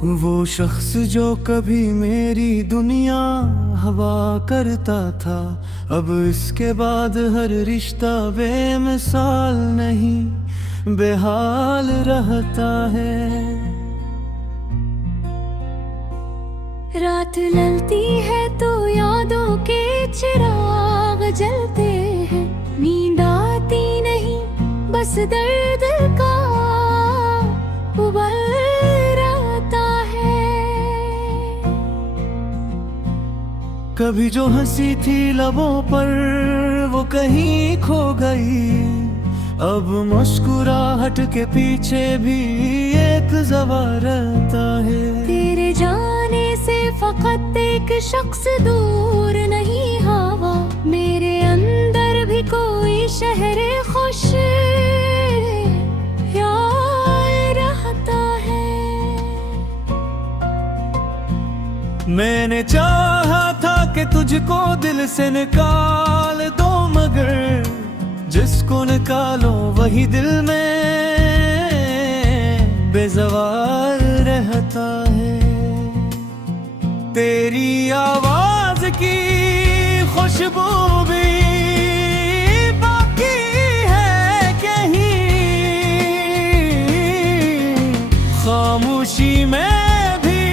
वो शख्स जो कभी मेरी दुनिया हवा करता था, अब इसके बाद हर रिश्ता बेमिसाल नहीं बेहाल रहता है। रात ढलती है तो यादों के चिराग जलते हैं, नींद आती नहीं बस दर्द का उबल रहता है। कभी जो हंसी थी लबों पर वो कहीं खो गई, अब मुस्कुराहट के पीछे भी एक ज़वार रहता है। तेरे जाने से फकत एक शख्स दूर नहीं, हवा मेरे अंदर भी कोई शहर खुश यार रहता है। मैंने चाहा था कि तुझको दिल से निकाल दो, मगर जिसको निकालो वही दिल में बेज़वार रहता है। तेरी आवाज की खुशबू भी बाकी है कहीं, खामोशी में भी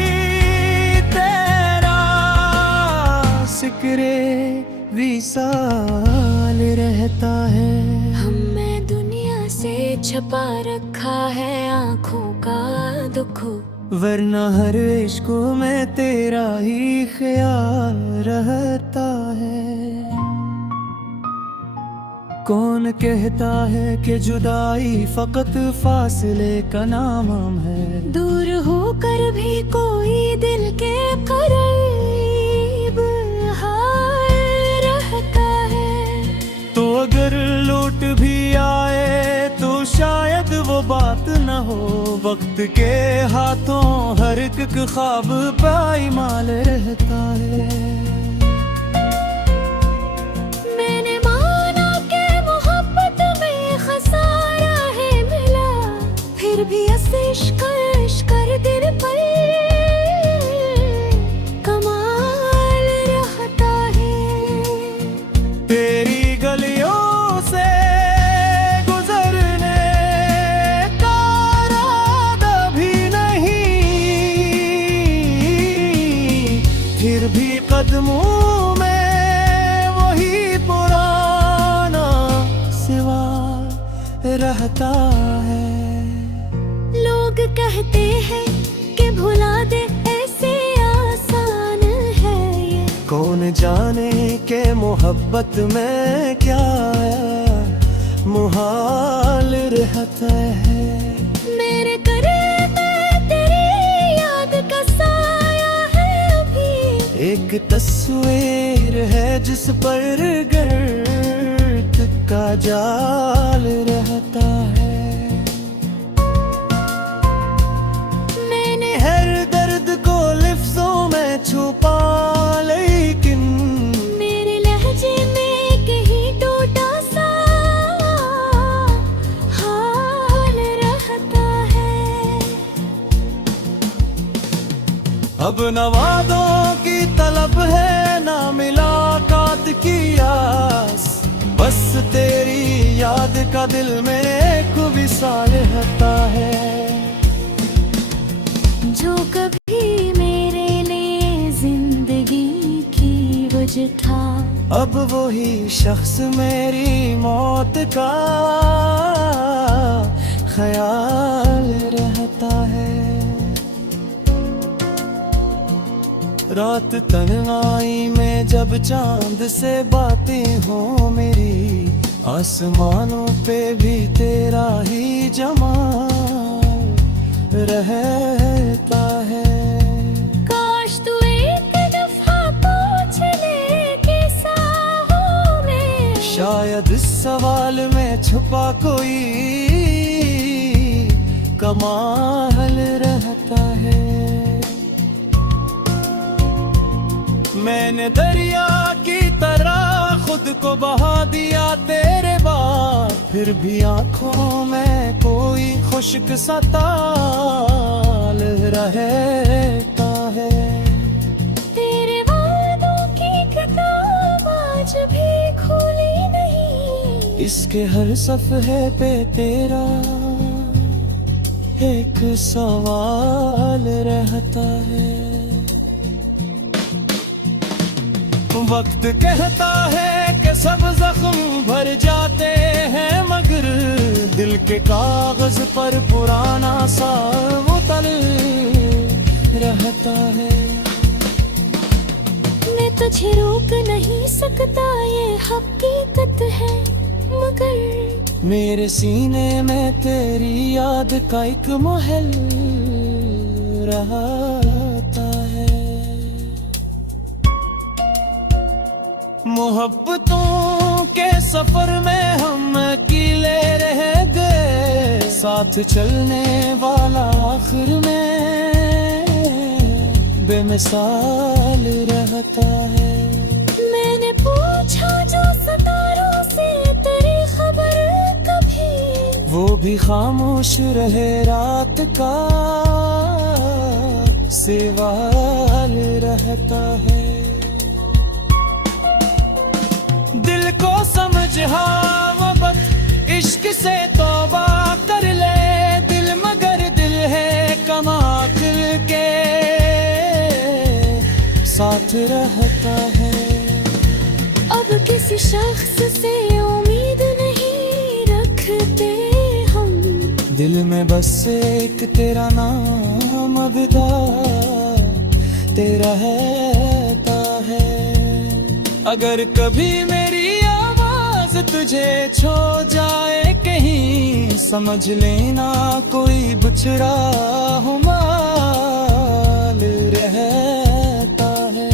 तेरा जिक्रे विसाल रहता है। हमें दुनिया से छपा रखा है आँखों का दुख, वरना हर इश्क में तेरा ही ख्याल रहता है। कौन कहता है कि जुदाई फकत फासले का नाम है, दूर होकर भी कोई दिल के करीब हाल रहता है। तो अगर लौट भी आए तो शायद वो बात न हो, वक्त के हाथों हर एक ख्वाब पाईमाल रहता है। मैंने माना कि मोहब्बत में खसारा है मिला, फिर भी इश्क कर दिल पर कमाल रहता है। तेरी गलियों से गुजरने का इरादा भी नहीं, फिर भी कदमों में वही पुराना सिवा रहता है। लोग कहते हैं कि भुला दे ऐसे आसान है ये, कौन जाने के मोहब्बत में क्या मुहाल रहता है। मेरे करीब तेरी याद का साया है अभी, एक तस्वीर है जिस पर गर्द का जाल रहता है। मैंने हर दर्द को लफ्जों में छुपा, लेकिन मेरे लहजे में कहीं टूटा सा हाल रहता है। अब न वादों की तलब है ना मुलाकात की आस, बस तेरी याद का दिल में एक विसाल रहता है। जो कभी मेरे लिए जिंदगी की वजह था, अब वही शख्स मेरी मौत का ख्याल रहता है। रात तन्हाई में जब चांद से बातें हो मेरी, आसमानों पे भी तेरा ही जमाल रहता है। काश तू एक दफा पूछ ले कि साहों में, शायद इस सवाल में छुपा कोई कमाल रहता है। मैंने दरिया की तरह खुद को बहा दिया तेरे बाद, फिर भी आंखों में कोई खुश्क सा ताल रहता है। तेरे वादों की किताब आज भी खुली नहीं, इसके हर सफ़े पे तेरा एक सवाल रहता है। वक्त कहता है कि सब जख्म भर जाते हैं, मगर दिल के कागज पर पुराना सा मुतल रहता है। मैं तुझे रोक नहीं सकता ये हकीकत है, मगर मेरे सीने में तेरी याद का एक महल रहता है। मोहब्बतों के सफर में हम अकेले रह गए, साथ चलने वाला आखिर में बेमिसाल रहता है। मैंने पूछा जो सितारों से तेरी खबर कभी, वो भी खामोश रहे रात का सवाल रहता है। दिल को समझ हाँ मोहब्बत इश्क से तौबा कर ले दिल, मगर दिल है कमाकिल के साथ रहता है। अब किसी शख्स से उम्मीद नहीं रखते हम, दिल में बस एक तेरा नाम अबिदा तेरा रहता है। अगर कभी मेरी आवाज तुझे छो जाए कहीं, समझ लेना कोई बुछड़ा हुमाल रहता है।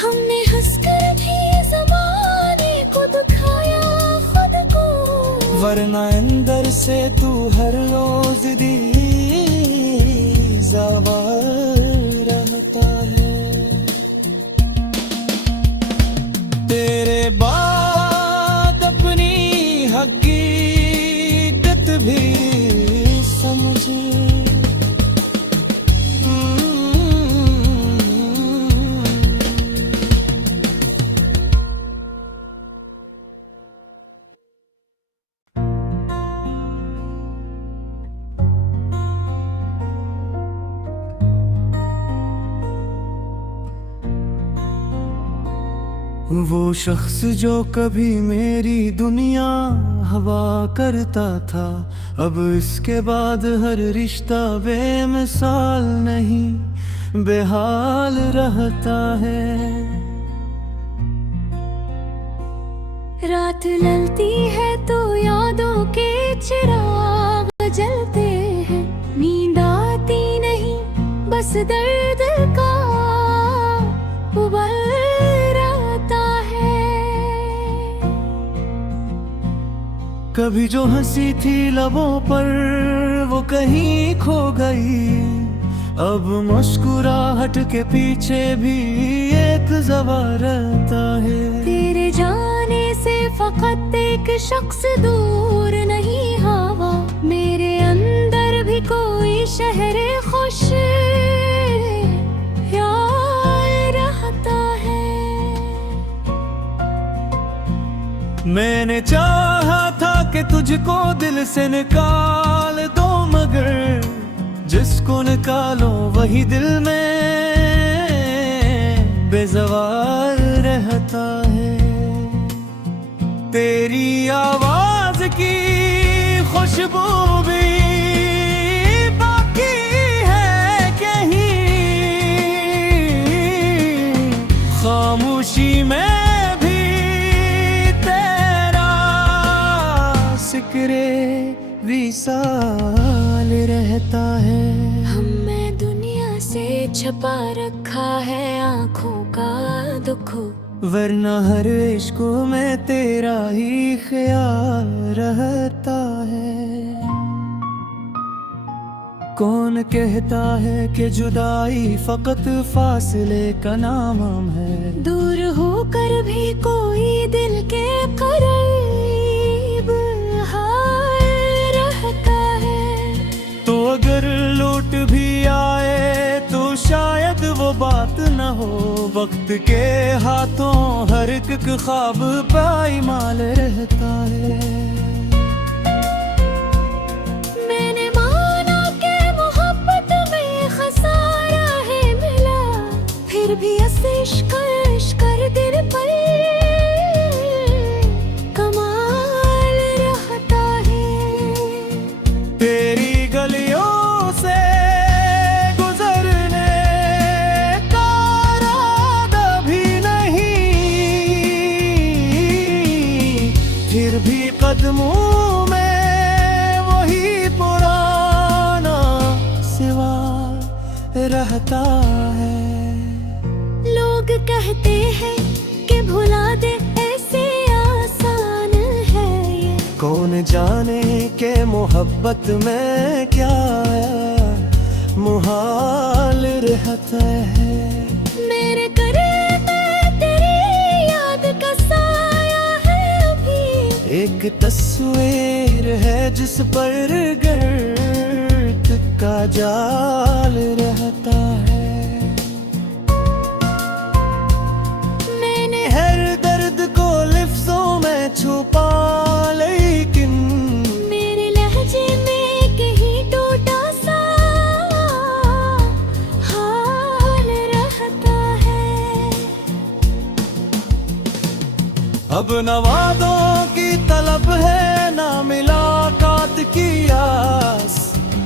हमने हंसकर भी ज़माने को दुखाया खुद को, वरना अंदर से तू हर रोज दी ज़वाल रहता है। तेरे बाद अपनी हकीकत भी समझ। वो शख्स जो कभी मेरी दुनिया हवा करता था, अब इसके बाद हर रिश्ता बेमिसाल नहीं बेहाल रहता है। रात ललती है तो यादों के चिराग जलते हैं, नींद आती नहीं बस दर्द का उबल रहता है। कभी जो हंसी थी लबों पर वो कहीं खो गई, अब मुस्कुराहट के पीछे भी एक जवाब रहता है। तेरे जाने से फकत एक शख्स दूर नहीं हवा, मेरे अंदर भी कोई शहर खुश यार रहता है। मैंने चाहा था कि तुझको दिल से निकाल दो, मगर जिसको निकालो वही दिल में बेजवार रहता है। तेरी आवाज की खुशबू भी बाकी है कहीं, खामोशी में भी तेरा जिक्रे विसाल रहता है। हमें दुनिया से छपा रखा है आँखों का दुख, वरना हर इश्क में तेरा ही ख्याल रहता है। कौन कहता है कि जुदाई फकत फासले का नाम है, दूर होकर भी कोई दिल के करीब बात न हो। वक्त के हाथों हर एक ख्वाब पाईमाल रहता है। मैंने माना कि मोहब्बत में खसारा है मिला, फिर भी आशीष कर दिल पर कमाल रहता है। तेरी गलियों से गुजरने का इरादा भी नहीं, फिर भी कदमों में वही पुराना सिवा रहता है। लोग कहते हैं कि भुला दे, ऐसे आसान है ये। कौन जाने के मोहब्बत में क्या मुहाल रहता है। मेरे करीब में तेरी याद का साया है अभी। एक तस्वीर है जिस पर गर्द का जाल रहता है। मैंने हर दर्द को लफ्जों में छुपा, लेकिन मेरे लहजे में कहीं टूटा सा हाल रहता है। अब न वादों की तलब है, ना मुलाकात की आस।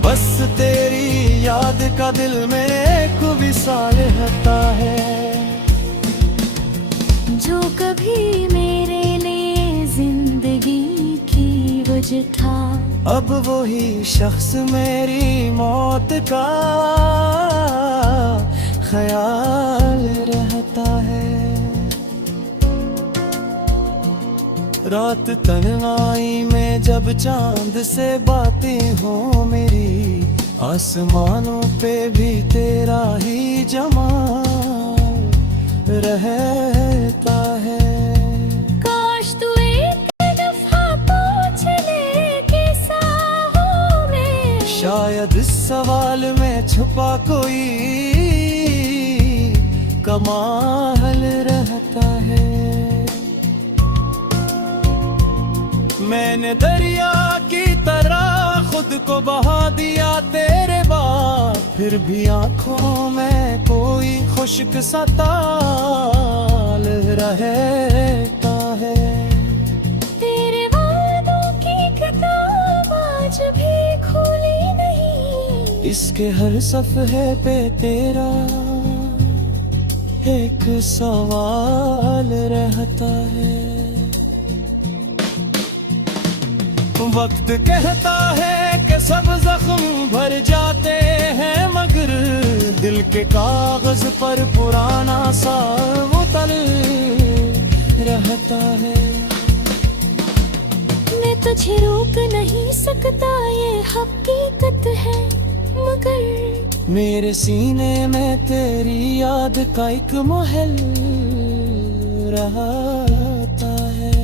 बस तेरी याद का दिल में एक विसाल रहता है। जो कभी मेरे लिए जिंदगी की वजह था, अब वही शख्स मेरी मौत का ख्याल रहता है। रात तन्हाई में जब चांद से बातें हो मेरी, आसमानों पे भी तेरा ही जमाल रहता है। काश तू एक दफा पूछ ले कैसा हूँ मैं। शायद इस सवाल में छुपा कोई कमाल रहता है। मैंने दरिया की तरह खुद को बहा दिया तेरे बाद, फिर भी आंखों में कोई खुश्क सा ताल रहता है। तेरे वादों की किताब आज भी खुली नहीं, इसके हर सफ़े पे तेरा एक सवाल रहता है। वक्त कहता है कि सब जख्म भर जाते हैं, मगर दिल के कागज पर पुराना सा वो तल रहता है। मैं तुझे रोक नहीं सकता, ये हकीकत है, मगर मेरे सीने में तेरी याद का एक महल रहता है।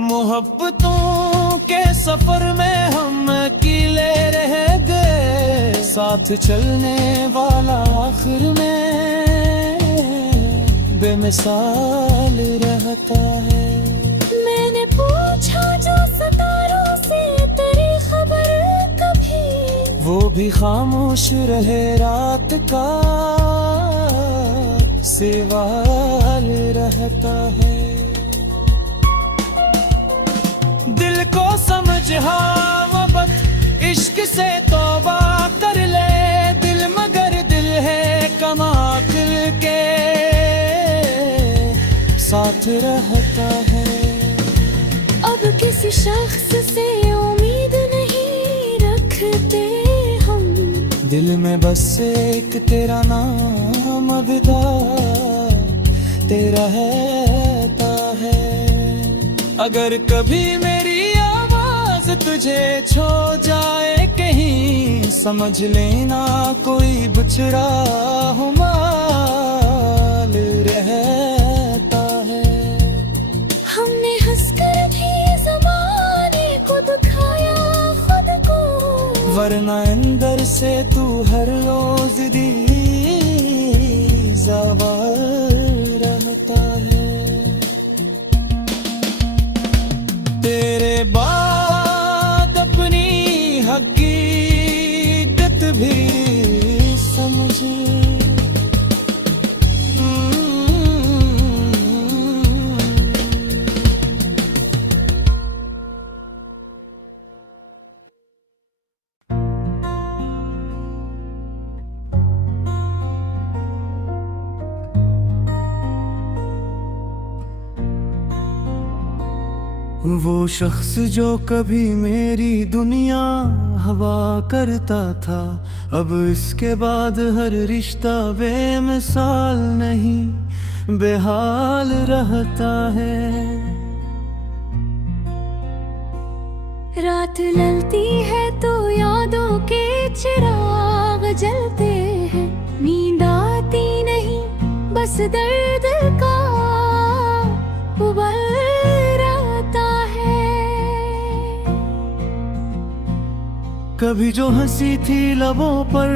मोहब्बतों के सफर में हम अकेले रह गए, साथ चलने वाला आखिर में बेमिसाल रहता है। मैंने पूछा जो सितारों से तेरी खबर कभी, वो भी खामोश रहे, रात का सवाल रहता है। दिल को समझ हाँ मोहब्बत इश्क से तौबा कर ले दिल, मगर दिल है कमाल के साथ रहता है। अब किसी शख्स से उम्मीद नहीं रखते हम, दिल में बस एक तेरा नाम अबदा तेरा रहता है। अगर कभी मेरी आवाज तुझे छो जाए कहीं, समझ लेना कोई बुछड़ा हुमाल रहता है। हमने हंसकर भी ज़माने को दुखाया खुद को, वरना अंदर से तू वो शख्स जो कभी मेरी दुनिया हवा करता था, अब इसके बाद हर रिश्ता बेमिसाल नहीं बेहाल रहता है। रात ललती है तो यादों के चिराग जलते हैं, नींद आती नहीं बस दर्द का उबल रहता है। कभी जो हंसी थी लबों पर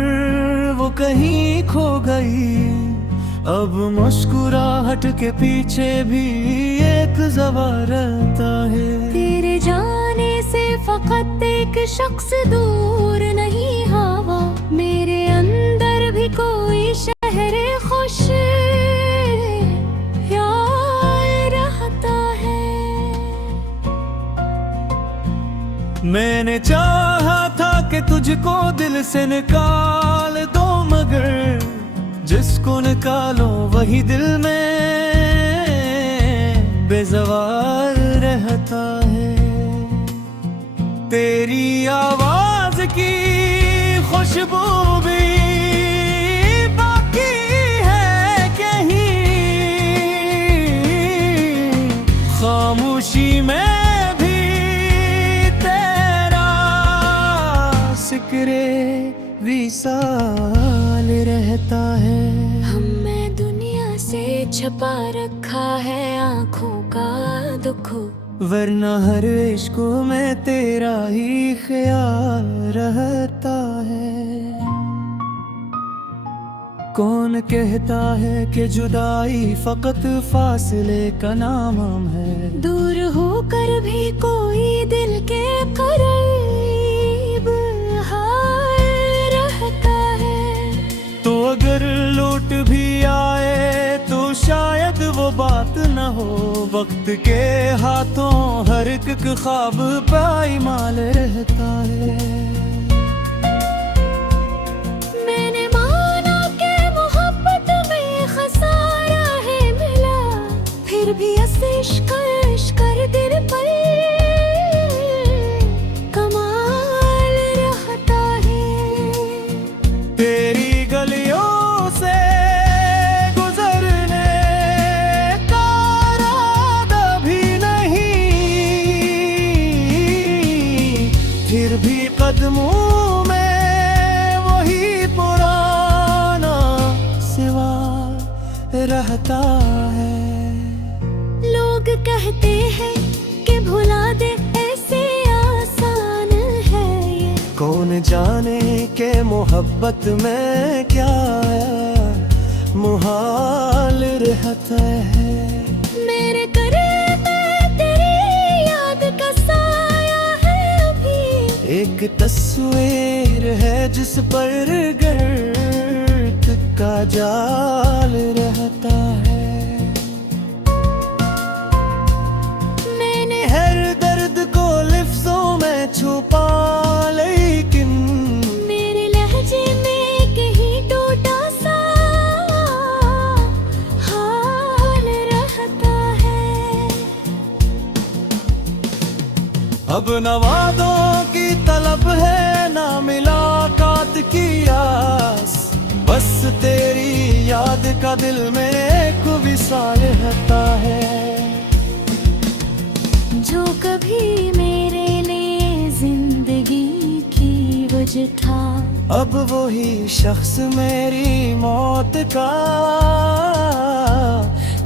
वो कहीं खो गई, अब मुस्कुराहट के पीछे भी एक ज़वार रहता है। तेरे जाने से फकत एक शख्स दूर नहीं हवा, मेरे अंदर भी कोई शहर खुश यार रहता है। मैंने चाहा था कि तुझको दिल से निकाल दो, मगर जिसको निकालो वही दिल में बेज़वार रहता है। तेरी आवाज की खुशबू भी बाकी है कहीं, खामोशी में भी तेरा जिक्रे विसाल रहता है। हमें दुनिया से छपा रखा है आँखों का दुख, वरना हर इश्क में तेरा ही ख्याल रहता है। कौन कहता है कि जुदाई फकत फासले का नाम है, दूर होकर भी कोई दिल के करीब हाल रहता है। तो अगर लौट भी आए तो शायद वो बात न हो, वक्त के हाथों हर एक ख्वाब पाईमाल रहता है। मैंने माना कि मोहब्बत में खसारा है मिला, फिर भी इश्क कर दिल पर कमाल रहता है। तेरी गलियों से गुजरने का इरादा भी नहीं, फिर भी कदमों में वही पुराना सिवा रहता है। लोग कहते हैं कि भुला दे ऐसे आसान है ये, कौन जाने के मोहब्बत में क्या मुहाल रहता है। मेरे करीब तेरी याद का साया है अभी, एक तस्वीर है जिस पर गर्द का जाल रहता है। मैंने हर दर्द को लिफ्ज़ों में छुपा, लेकिन मेरे लहजे में कहीं टूटा सा हाल रहता है। अब न वादों की तलब है ना मुलाकात की आस, बस तेरी याद का दिल में एक विसाल रहता है। जो कभी मेरे लिए जिंदगी की वजह था, अब वही शख्स मेरी मौत का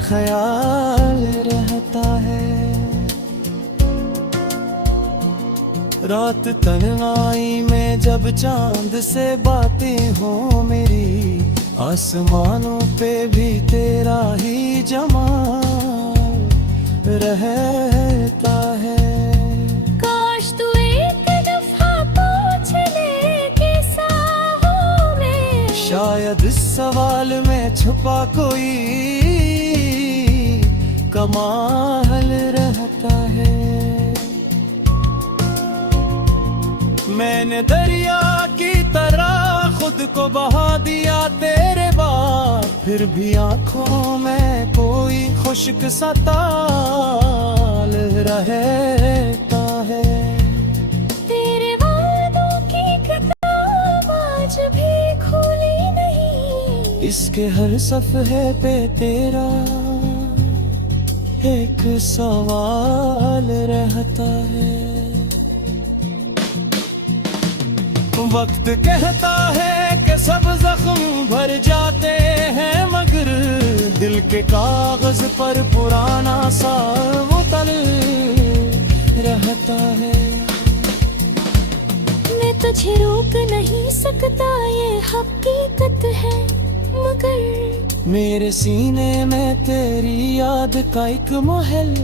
ख्याल रहता है। रात तन्हाई में जब चांद से बातें हो मेरी, आसमानों पे भी तेरा ही जमाल रहता है। काश तू एक दफा पूछ ले कि साहों में, शायद इस सवाल में छुपा कोई कमाल रहता है। मैंने दरिया की तरह खुद को बहा दिया तेरे बाद, फिर भी आंखों में कोई कोई खुश्क सा ताल रहता है। तेरे वादों की किताब आज भी खुली नहीं, इसके हर सफ़हे पे तेरा एक सवाल रहता है। वक्त कहता है कि सब जख्म भर जाते हैं, मगर दिल के कागज पर पुराना सा वो तल रहता है। मैं तुझे रोक नहीं सकता ये हकीकत है, मगर मेरे सीने में तेरी याद का एक महल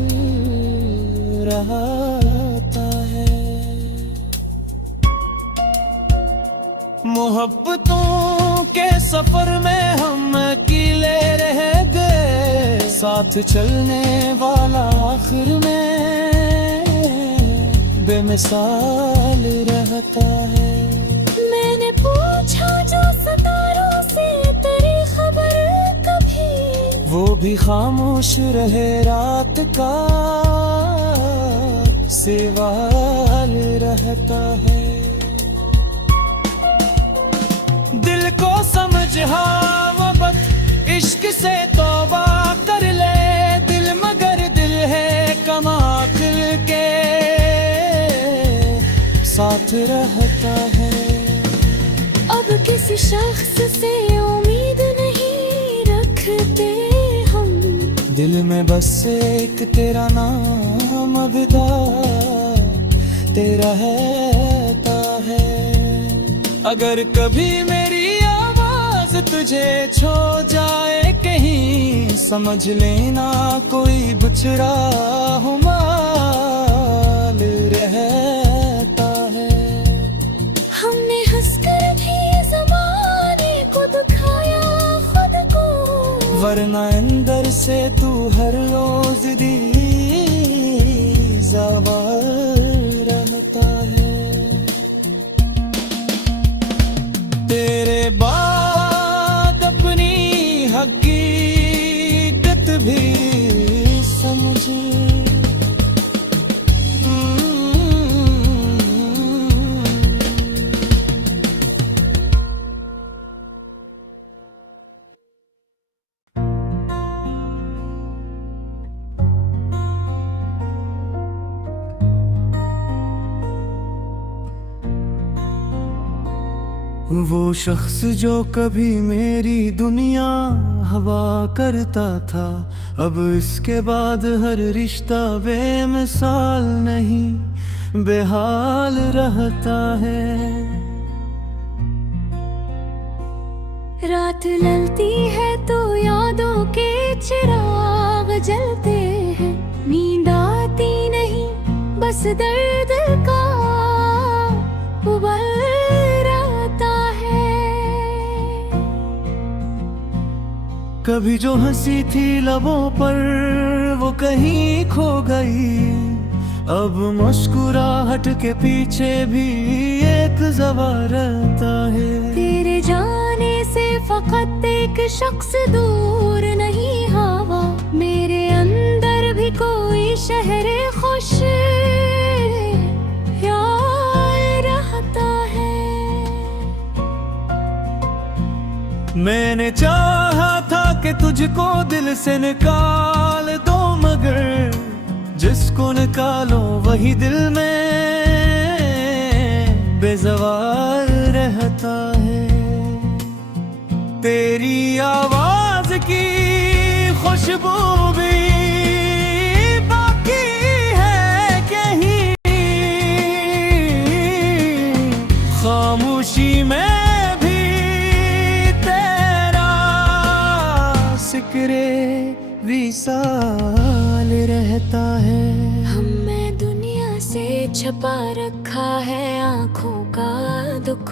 रहता है। मोहब्बतों के सफर में हम अकेले रह गए, साथ चलने वाला आखिर में बेमिसाल रहता है। मैंने पूछा जो सितारों से तेरी खबर कभी, वो भी खामोश रहे, रात का सवाल रहता है। दिल को समझ मोहब्बत इश्क से तौबा कर ले, दिल मगर दिल है कमाल के साथ रहता है। अब किसी शख्स से उम्मीद नहीं रखते हम, दिल में बस एक तेरा नाम अबदा तेरा रहता है। अगर कभी मेरी आवाज तुझे छो जाए कहीं, समझ लेना कोई बुछड़ा हुमाल रहता है। हमने हंसकर भी ज़माने को दुखाया खुद को, वरना अंदर से तू हर रोज दी ज़वाल रहता है। तेरे बाद अपनी हकीकत भी समझ। वो शख्स जो कभी मेरी दुनिया हवा करता था, अब इसके बाद हर रिश्ता बेमिसाल नहीं बेहाल रहता है। रात ललती है तो यादों के चिराग जलते हैं, नींद आती नहीं बस दर्द का उबल रहता है। कभी जो हंसी थी लबों पर वो कहीं खो गई, अब मुस्कुराहट के पीछे भी एक ज़वाल रहता है। तेरे जाने से फकत एक शख्स दूर नहीं हवा, मेरे अंदर भी कोई शहर खुश यार रहता है। मैंने चाहा था कि तुझको दिल से निकाल दो, मगर जिसको निकालो वही दिल में बेज़वाल रहता है। तेरी आवाज की खुशबू भी बाकी है कहीं, खामोशी में भी तेरा जिक्रे विसाल रहता है। हमें दुनिया से छपा रखा है आँखों का दुख,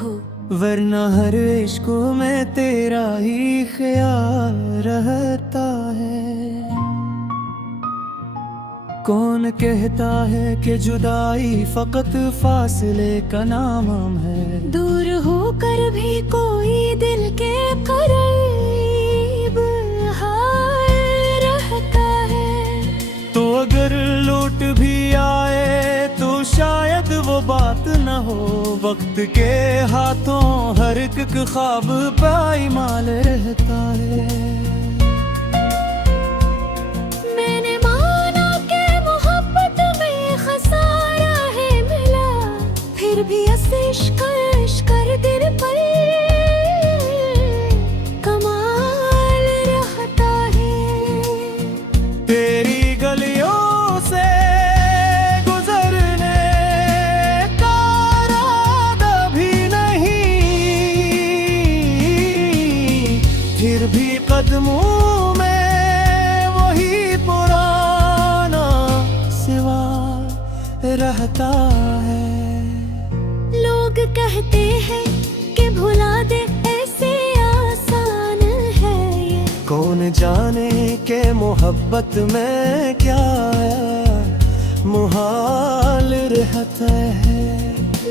वरना हर इश्क में तेरा ही ख्याल रहता है। कौन कहता है कि जुदाई फकत फासले का नाम है, दूर होकर भी कोई दिल के करीब हाल रहता हो, वक्त के हाथों हर एक ख्वाब पाईमाल रहता है। मैंने माना कि मोहब्बत में खसारा है मिला, फिर भी इश्क कर दिल पर कमाल रहता है। तेरी गलियों से गुजरने का इरादा भी नहीं, फिर भी कदमों में वही पुराना सिवा रहता है। लोग कहते हैं कि भुला दे, ऐसे आसान है ये। कौन जाने के मोहब्बत में क्या मुहाल रहता है।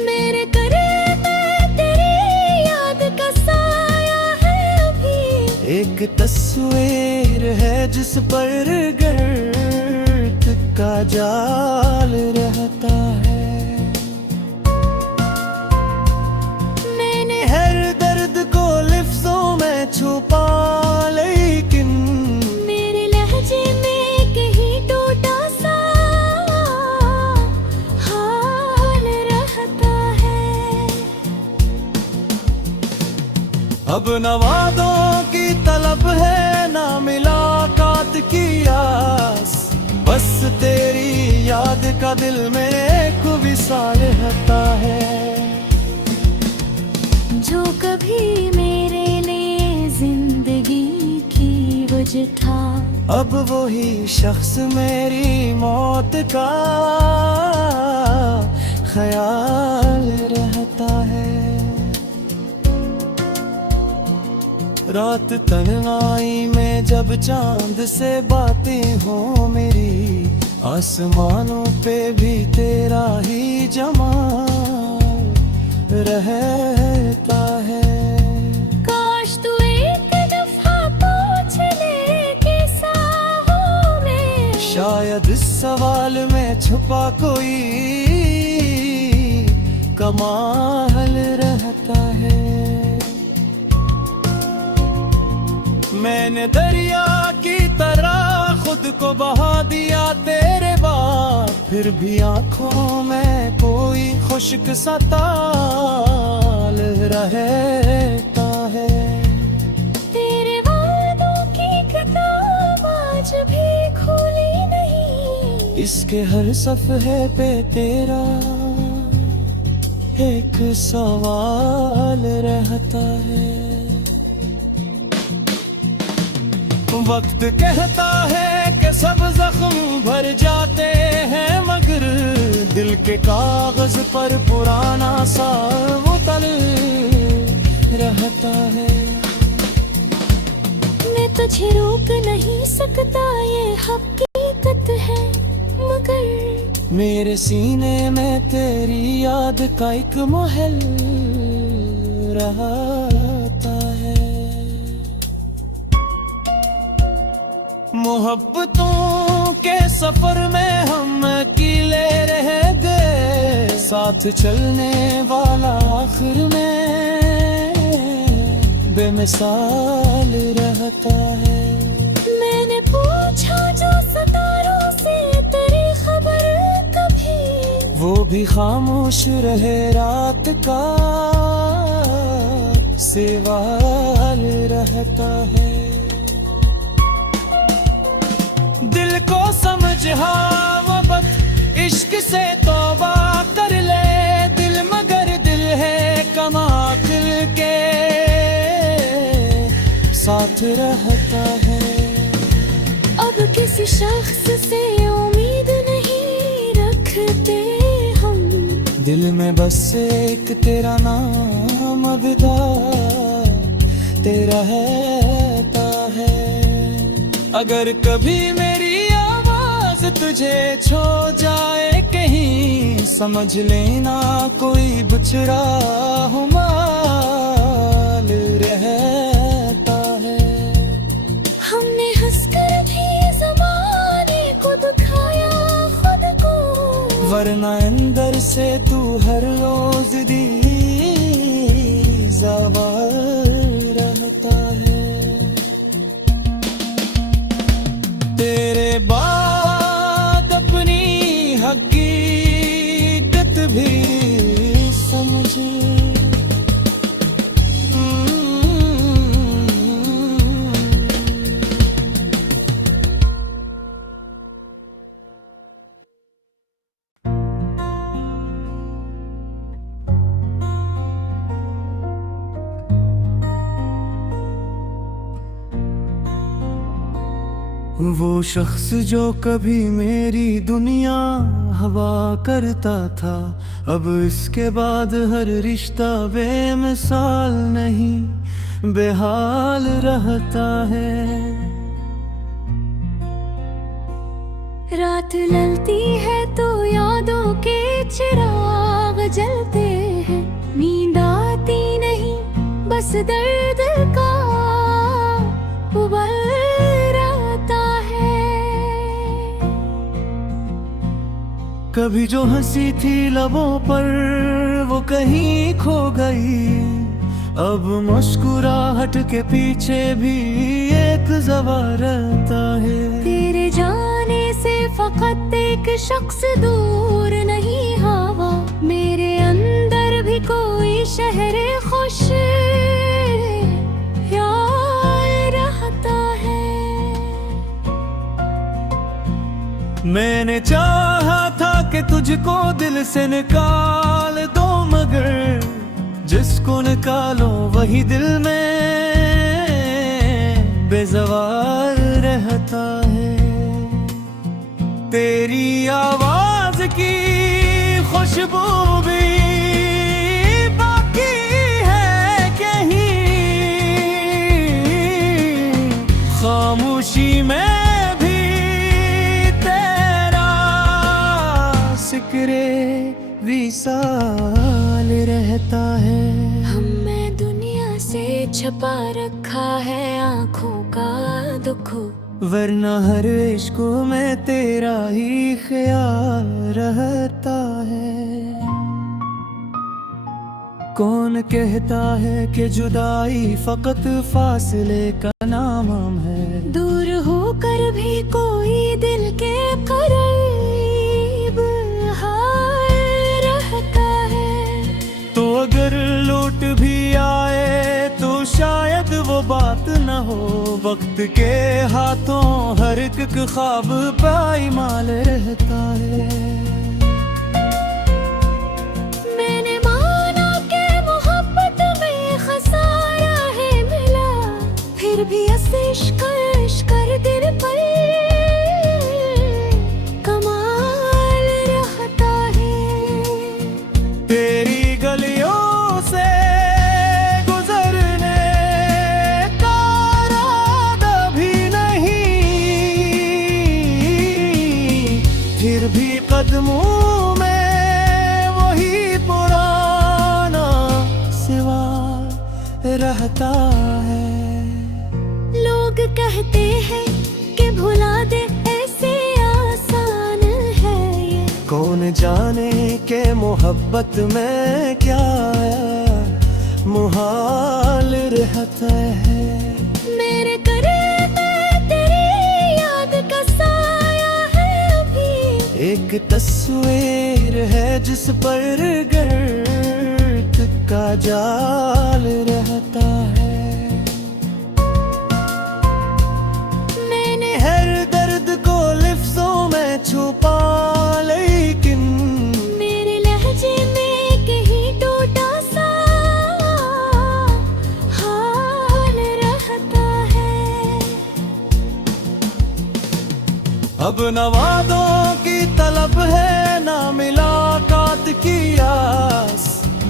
मेरे करीब में तेरी याद का साया है अभी, एक तस्वीर है जिस पर गर्द का जाल रहता है। मैंने हर दर्द को लिफ्ज़ों में छुपा, लेकिन मेरे लहजे में कहीं टूटा सा हाल रहता है। अब न वादों की तलब है, ना मुलाकात की आस, बस तेरी याद का दिल में एक विसाल रहता है। जो कभी मेरे लिए जिंदगी की वजह था, अब वही शख्स मेरी मौत का ख्याल रहता है। रात तन्हाई में जब चांद से बातें हो मेरी, आसमानों पे भी तेरा ही जमाल रहता है। काश तू एक दफा पूछ ले कैसा हूँ मैं, शायद इस सवाल में छुपा कोई कमाल रहता है। मैंने दरिया की तरह खुद को बहा दिया तेरे बाद, फिर भी आंखों में कोई खुश्क सा ताल रहता है। तेरे वादों की किताब आज भी खुली नहीं, इसके हर सफ़े पे तेरा एक सवाल रहता है। वक्त कहता है कि सब जख्म भर जाते हैं, मगर दिल के कागज पर पुराना सा वो तल रहता है। मैं तुझे रोक नहीं सकता, ये हकीकत है, मगर मेरे सीने में तेरी याद का एक महल रहता है। मोहब्बतों के सफर में हम अकेले रह गए, साथ चलने वाला आखिर में बेमिसाल रहता है। मैंने पूछा जो सितारों से तेरी खबर कभी, वो भी खामोश रहे, रात का सवाल रहता है। दिल को समझ मोहब्बत इश्क से तौबा कर ले दिल, मगर दिल है कमा दिल के साथ रहता है। अब किसी शख्स से उम्मीद नहीं रखते हम, दिल में बस एक तेरा नाम अबदा तेरा रहता है। अगर कभी मेरी आवाज तुझे छो जाए कहीं, समझ लेना कोई बुचड़ा हुमाल रहता है। हमने हंसकर भी ज़माने को दुखाया खुद को, वरना अंदर से तू हर रोज ज़वार रहता है। तेरे बाद अपनी हकीकत भी समझ। वो शख्स जो कभी मेरी दुनिया हवा करता था, अब इसके बाद हर रिश्ता बेमिसाल नहीं बेहाल रहता है। रात ललती है तो यादों के चिराग जलते हैं, नींद आती नहीं बस दर्द का उबल रहता है। कभी जो हंसी थी लबों पर वो कहीं खो गई, अब मुस्कुराहट के पीछे भी एक सवाल रहता है। तेरे जाने से फकत एक शख्स दूर नहीं हवा, मेरे अंदर भी कोई शहर खुश यार रहता है। मैंने चाहा था कि तुझको दिल से निकाल दो, मगर जिसको निकालो वही दिल में बेज़वार रहता है। तेरी आवाज की खुशबू भी बाकी है कहीं, खामोशी में भी तेरा जिक्रे विसाल रहता है। हमें दुनिया से छपा रखा है आँखों का दुख, वरना हर इश्क में तेरा ही ख्याल रहता है। कौन कहता है कि जुदाई फकत फासले का नाम है, दूर होकर भी कोई दिल के करीब हाल रहता है। तो अगर लौट भी आए तो शायद वो बात न हो, वक्त के हाथों हर एक ख्वाब पाईमाल रहता है। मैंने माना कि मोहब्बत में खसारा है मिला, फिर भी इश्क कर दिल पर कमाल रहता है। तेरी गलियों से गुजरने का इरादा भी नहीं, फिर भी कदमों में वही पुराना सिवा रहता है। लोग कहते हैं कि भुला दे ऐसे आसान है ये, कौन जाने के मोहब्बत में क्या मुहाल रहता है। मेरे करीब तेरी याद का साया है अभी, एक तस्वीर है जिस पर गर्द का जाल रहता है। मैंने हर दर्द को लिफ्ज़ों में छुपा, लेकिन मेरे लहजे में कहीं टूटा सा हाल रहता है। अब न वादों की तलब है ना मुलाकात की आस,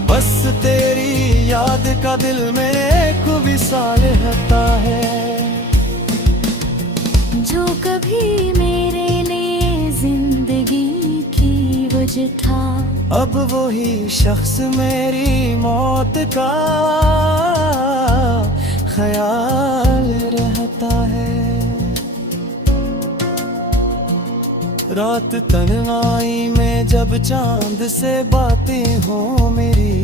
बस तेरी याद का दिल में एक विसाल रहता है। जो कभी मेरे लिए जिंदगी की वजह था, अब वही शख्स मेरी मौत का ख्याल रहता है। रात तन्हाई में जब चांद से बातें हो मेरी,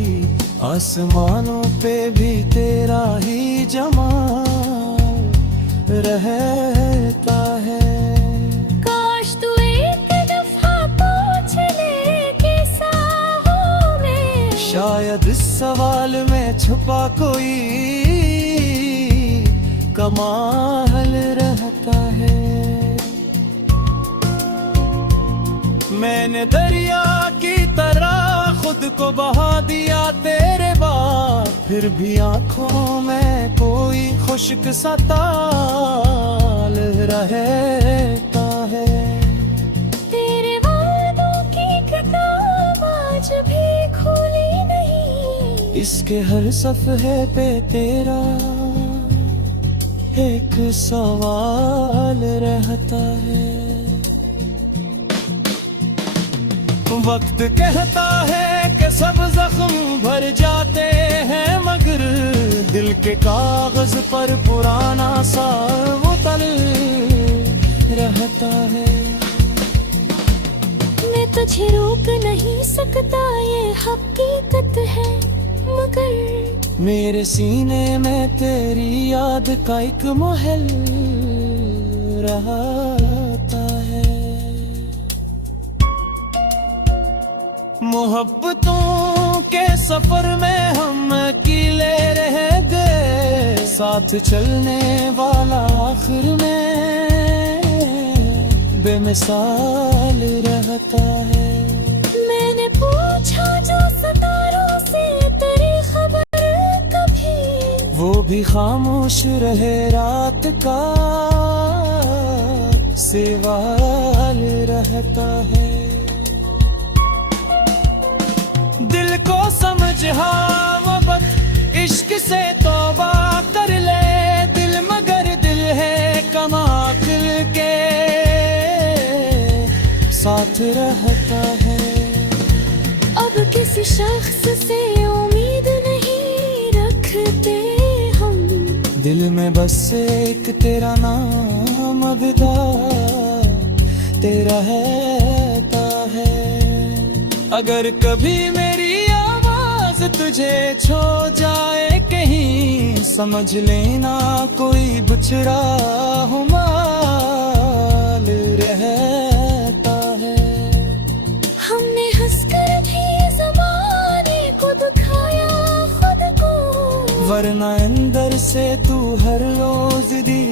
आसमानों पे भी तेरा ही जमाल रहता है। काश तू एक दफा पूछ ले कैसा हूँ मैं, शायद इस सवाल में छुपा कोई कमाल रहता है। मैंने दरिया की तरह खुद को बहा दिया तेरे बाद, फिर भी आंखों में कोई खुश्क सा ताल रहता है। तेरे वादों की किताब आज भी खुली नहीं, इसके हर सफ़े पे तेरा एक सवाल रहता है। वक्त कहता है कि सब जख्म भर जाते हैं, मगर दिल के कागज पर पुराना सा वो तल रहता है। मैं तुझे रोक नहीं सकता ये हकीकत है, मगर मेरे सीने में तेरी याद का एक महल रहता है। मोहब्बतों के सफर में हम अकेले रह गए, साथ चलने वाला आखिर में बेमिसाल रहता है। मैंने पूछा जो सितारों से तेरी खबर कभी, वो भी खामोश रहे रात का सवाल रहता है। दिल को समझ हाँ मोहब्बत इश्क से तौबा कर ले दिल, मगर दिल है कमाल के साथ रहता है। अब किसी शख्स से उम्मीद नहीं रखते हम, दिल में बस एक तेरा नाम अबिदा तेरा रहता है। अगर कभी मेरी आवाज तुझे छो जाए कहीं, समझ लेना कोई बुछड़ा हुमाल रहता है। हमने हंसकर भी ज़माने को दुखाया खुद को, वरना अंदर से तू हर रोज दी